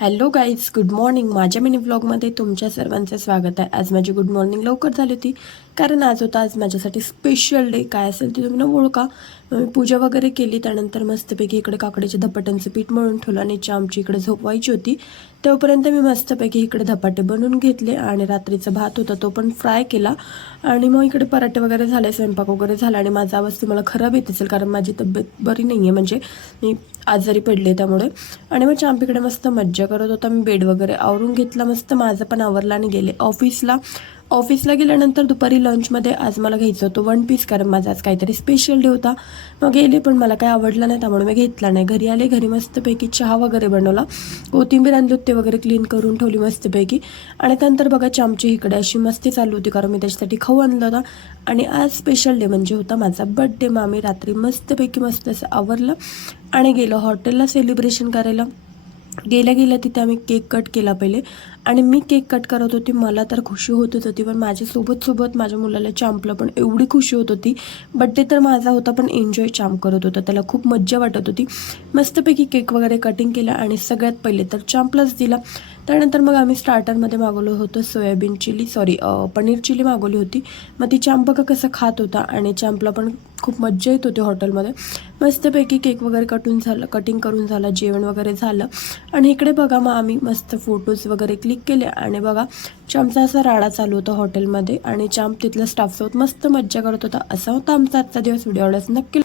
Hello guys, good morning. माझ्या mini व्लॉगमध्ये तुमच्या सर्वांचं स्वागत आहे. आज माझी गुड मॉर्निंग लवकर झाली होती कारण आज माझ्यासाठी स्पेशल डे. काय असेल ते तुम्ही ओळखा. मी पूजा वगैरे केली, त्यानंतर मस्तपैकी इकडे काकडीचे धपाट्यांचं पीठ मळून ठेवलं आणि आमची इकडे झोपवायची होती. तोपर्यंत मी मस्तपैकी इकडे धपाटे बनवून घेतले आणि रात्रीचा भात होता तो पण फ्राय केला. आणि मग इकडे पराठे वगैरे झाले, स्वयंपाक वगैरे झाला. आणि माझा आवाज तुम्हाला खराब येत असेल कारण माझी तब्येत बरी नाही आहे, म्हणजे मी आजारी पडले त्यामुळे. आणि मग चांपीकडे मस्त मज्जा करत होता. मी बेड वगैरे आवरून घेतला, मस्त माझं पण आवरला आणि गेले ऑफिसला गेल्यानंतर दुपारी लंचमध्ये आज मला घ्यायचं होतं 1 पीस, कारण माझा आज काहीतरी स्पेशल डे होता. मग गेले पण मला काही आवडलं नाही त्यामुळे मी घेतला नाही. घरी आले, घरी मस्तपैकी चहा वगैरे बनवला, कोथिंबीर आणली होती, ते वगैरे क्लीन करून ठेवली मस्तपैकी. आणि त्यानंतर बघा आमची इकडे अशी मस्ती चालू होती कारण मी त्याच्यासाठी खाऊ आणला होता. आणि आज स्पेशल डे म्हणजे होता माझा बर्थडे. मग आम्ही रात्री मस्तपैकी मस्त असं आवरलं आणि गेलो हॉटेलला सेलिब्रेशन करायला. गेल्या तिथे आम्ही केक कट केला पहिले. आणि मी केक कट करत होती, मला तर खुशी होतच होती, पण माझ्यासोबत माझ्या मुलाला चांपला पण एवढी खुशी होत होती. बड्डे तर माझा होता पण एन्जॉय चांप करत होता, त्याला खूप मज्जा वाटत होती. मस्तपैकी केक वगैरे कटिंग केला आणि सगळ्यात पहिले तर चांपलाच दिला. त्यानंतर मग आम्ही स्टार्टरमध्ये मागवलं होतं पनीर चिली मागवली होती. मग ती चांप बघा कसं खात होता आणि चांपला पण खूप मज्जा येत होती हॉटेलमध्ये. मस्तपैकी केक वगैरे कटिंग करून झालं, जेवण वगैरे झालं. आणि इकडे बघा मग आम्ही मस्त फोटोज वगैरे क्लिक केले. आणि बघा चांपचा असा राडा चालू होता हॉटेलमध्ये आणि चांप तिथल्या स्टाफसोबत मस्त मज्जा करत होता. असा होता आमचा आजचा दिवस. व्हिडिओ आवडल्यास नक्की